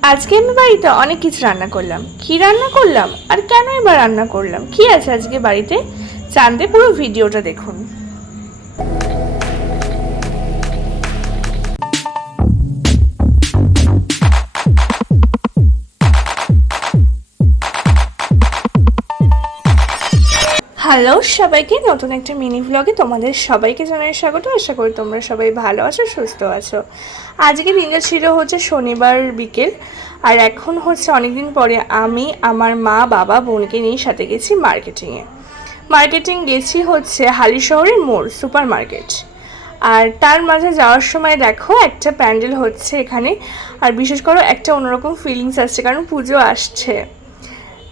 আজকে আমি বাড়িতে অনেক কিছু রান্না করলাম। কি রান্না করলাম আর কেনই বা রান্না করলাম, কি আছে আজকে বাড়িতে, জানতে পুরো ভিডিওটা দেখুন। হ্যালো সবাইকে, নতুন একটা মিনি ভ্লগে তোমাদের সবাইকে জানাই স্বাগত। আশা করি তোমরা সবাই ভালো আছো, সুস্থ আছো। আজকে দিনটা ছিল হচ্ছে শনিবার বিকেল, আর এখন হচ্ছে অনেকদিন পরে আমি আমার মা বাবা বোনকে নিয়ে সাথে গেছি মার্কেটিং গেছি হচ্ছে হালিশহরের মোড় সুপার মার্কেট। আর তার মাঝে যাওয়ার সময় দেখো একটা প্যান্ডেল হচ্ছে এখানে, আর বিশেষ করে একটা অন্যরকম ফিলিংস আসছে কারণ পুজো আসছে।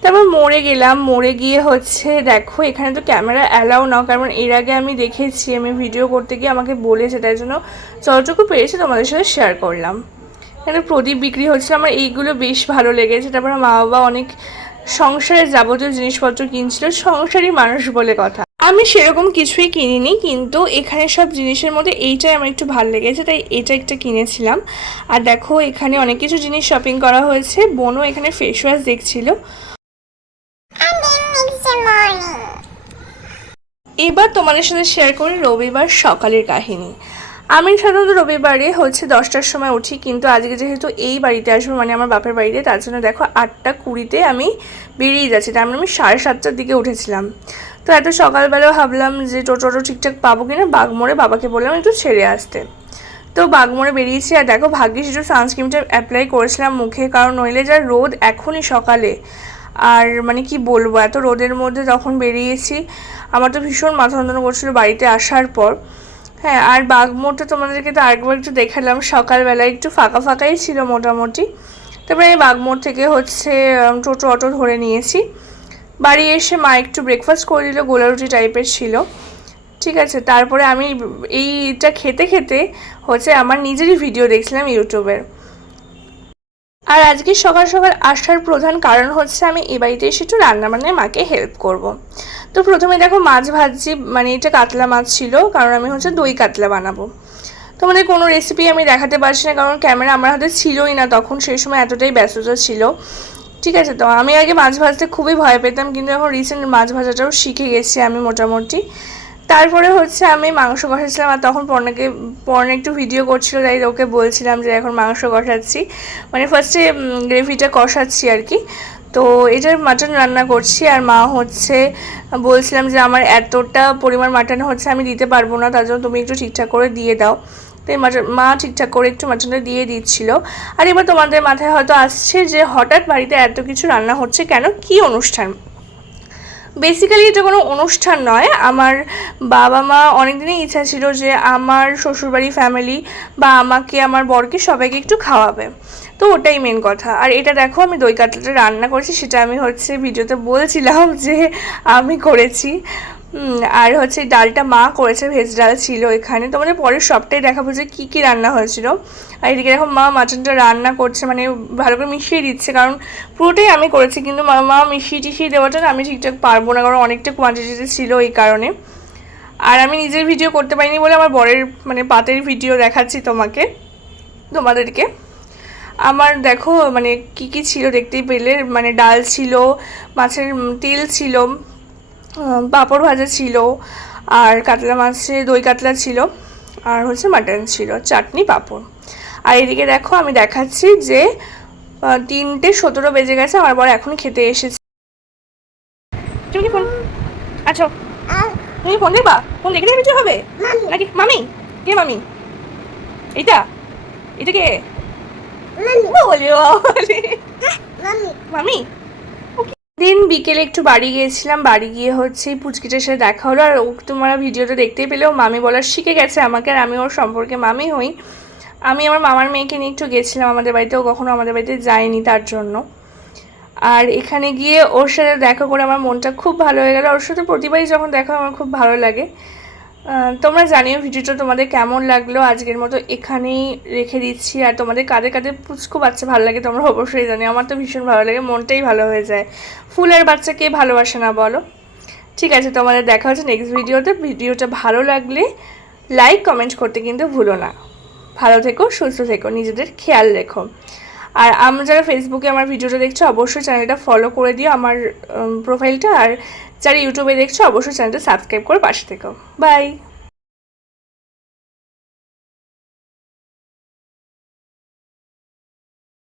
তারপর মোড়ে গেলাম, মোড়ে গিয়ে হচ্ছে দেখো এখানে তো ক্যামেরা অ্যালাউ নাও, কারণ এর আগে আমি দেখেছি, আমি ভিডিও করতে গিয়ে আমাকে বলেছে, তাই জন্য যতটুকু পেরেছি তোমাদের সাথে শেয়ার করলাম। এখানে প্রদীপ বিক্রি হচ্ছিল, আমার এইগুলো বেশ ভালো লেগেছে। তারপর মা বাবা অনেক সংসারের যাবতীয় জিনিসপত্র কিনছিল, সংসারী মানুষ বলে কথা। আমি সেরকম কিছুই কিনিনি, কিন্তু এখানে সব জিনিসের মধ্যে এইটাই আমার একটু ভালো লেগেছে, তাই এটা একটা কিনেছিলাম। আর দেখো এখানে অনেক কিছু জিনিস শপিং করা হয়েছে। বোনও এখানে ফেস ওয়াশ দেখছিল। এবার তোমাদের সাথে শেয়ার করি রবিবার সকালের কাহিনী। আমি সাধারণত রবিবারে হচ্ছে 10টার সময় উঠি, কিন্তু আজকে যেহেতু এই বাড়িতে আসবো, মানে আমার বাপের বাড়িতে, তার জন্য দেখো 8:20 আমি বেরিয়ে যাচ্ছি। তার মানে আমি 7:30টার দিকে উঠেছিলাম। তো এত সকালবেলা ভাবলাম যে টোটো ঠিকঠাক পাবো কিনা, বাগমোড়ে বাবাকে বললাম একটু ছেড়ে আসতে। তো বাগমোড়ে বেরিয়েছি, আর দেখো ভাগ্যিস একটু সানস্ক্রিনটা অ্যাপ্লাই করেছিলাম মুখে, কারণ নইলে যা রোদ এখনই সকালে, আর মানে কি বলবো, এত রোদের মধ্যে তখন বেরিয়েছি, আমার তো ভীষণ মাথা যন্ত্রণা করছিল বাড়িতে আসার পর। হ্যাঁ, আর বাগমোড়টা তোমাদেরকে তো আরেকবার একটু দেখালাম, সকালবেলায় একটু ফাঁকাই ছিল মোটামুটি। তারপরে এই বাগমোড় থেকে হচ্ছে টোটো অটো ধরে নিয়েছি। বাড়ি এসে মা একটু ব্রেকফাস্ট করে দিল, গোলা রুটি টাইপের ছিল। ঠিক আছে, তারপরে আমি এইটা খেতে খেতে হচ্ছে আমার নিজেরই ভিডিও দেখছিলাম ইউটিউবের। আর আজকে সকাল সকাল আসার প্রধান কারণ হচ্ছে আমি এই বাড়িতে এসে একটু রান্নাবান্নায় মাকে হেল্প করব। তো প্রথমে দেখো মাছ ভাজছি, মানে এটা কাতলা মাছ ছিল, কারণ আমি হচ্ছে দই কাতলা বানাবো। তোমাদের কোনো রেসিপি আমি দেখাতে পারছি না, কারণ ক্যামেরা আমার হাতে ছিলই না তখন, সেই সময় এতটাই ব্যস্ততা ছিল। ঠিক আছে, তো আমি আগে মাছ ভাজতে খুবই ভয় পেতাম, কিন্তু এখন রিসেন্ট মাছ ভাজাটাও শিখে গেছি আমি মোটামুটি। তারপরে হচ্ছে আমি মাংস কষাচ্ছিলাম, আর তখন পর্ণা একটু ভিডিও করছিল, তাই ওকে বলছিলাম যে এখন মাংস কষাচ্ছি, মানে ফার্স্টে গ্রেভিটা কষাচ্ছি আর কি। তো এটার মাটন রান্না করছি, আর মা হচ্ছে বলছিলাম যে আমার এতটা পরিমাণ মাটন হচ্ছে আমি দিতে পারবো না, তার জন্য তুমি একটু ঠিকঠাক করে দিয়ে দাও। তো মা ঠিকঠাক করে একটু মাটনটা দিয়ে দিচ্ছিল। আর এবার তোমাদের মাথায় হয়তো আসছে যে হঠাৎ বাড়িতে এত কিছু রান্না হচ্ছে কেন, কি অনুষ্ঠান? বেসিক্যালি এটা কোনো অনুষ্ঠান নয়, আমার বাবা মা অনেকদিনই ইচ্ছা ছিল যে আমার শ্বশুরবাড়ি ফ্যামিলি বা আমাকে আমার বরকে সবাইকে একটু খাওয়াবে, তো ওটাই মেন কথা। আর এটা দেখো আমি দই কাতলাটা রান্না করেছি, সেটা আমি হচ্ছে ভিডিওতে বলছিলাম যে আমি করেছি। আর হচ্ছে ডালটা মা করেছে, ভেজ ডাল ছিল এখানে, তোমাদের পরের সবটাই দেখাবো যে কী কী রান্না হয়েছিল। আর এদিকে দেখো মা মাটনটা রান্না করছে, মানে ভালো করে মিশিয়ে দিচ্ছে, কারণ পুরোটাই আমি করেছি, কিন্তু মা মিশিয়ে দেওয়াটা আমি ঠিকঠাক পারবো না, কারণ অনেকটা কোয়ান্টিটিতে ছিল এই কারণে। আর আমি নিজের ভিডিও করতে পারিনি বলে আমার বরের মানে পাতের ভিডিও দেখাচ্ছি তোমাদেরকে। আমার দেখো মানে কি কি ছিল দেখতেই পেলে, মানে ডাল ছিল, মাছের তেল ছিল, পাঁপড় ভাজা ছিল, আর কাতলা মাছের দই কাতলা ছিল, আর হচ্ছে মাটন ছিল, চাটনি পাঁপড়। আর এদিকে দেখো আমি দেখাচ্ছি যে 3:17 বেজে গেছে, আমার বর এখন খেতে এসেছে। তুমি কি ফোন আচ্ছা, তুমি ফোন দেখবা? ফোন দেখে কিছু হবে নাকি? মামি কে? মামি এইটা এটা কে? মামি দিন বিকেলে একটু বাড়ি গিয়েছিলাম, বাড়ি গিয়ে হচ্ছে পুচকিটার সাথে দেখা হলো, আর ও তোমরা ভিডিওটা দেখতেই পেলেও মামি বলার শিখে গেছে আমাকে, আর আমি ওর সম্পর্কে মামি হই। আমি আমার মামার মেয়েকে নিয়ে একটু গেছিলাম আমাদের বাড়িতে, ও কখনো আমাদের বাড়িতে যায়নি তার জন্য। আর এখানে গিয়ে ওর সাথে দেখা করে আমার মনটা খুব ভালো হয়ে গেল, ওর সাথে প্রতিবারই যখন দেখা আমার খুব ভালো লাগে। তোমরা জানিও ভিডিওটা তোমাদের কেমন লাগলো। আজকের মতো এখানেই রেখে দিচ্ছি, আর তোমাদের কাদের কাদের পুচকু বাচ্চা ভালো লাগে তোমরা অবশ্যই জানিও, আমার তো ভীষণ ভালো লাগে, মনটাই ভালো হয়ে যায়। ফুলের বাচ্চাকে ভালোবাসে না বলো? ঠিক আছে, তোমাদের দেখা হচ্ছে নেক্সট ভিডিওতে। ভিডিওটা ভালো লাগলে লাইক কমেন্ট করতে কিন্তু ভুলো না। ভালো থেকো, সুস্থ থেকো, নিজেদের খেয়াল রেখো। আর আমরা যারা ফেসবুকে আমার ভিডিওটা দেখছো অবশ্যই চ্যানেলটা ফলো করে দিও, আমার প্রোফাইলটা। আর যারা ইউটিউবে দেখছো অবশ্যই চ্যানেলটা সাবস্ক্রাইব করে পাশে থেকো। বাই।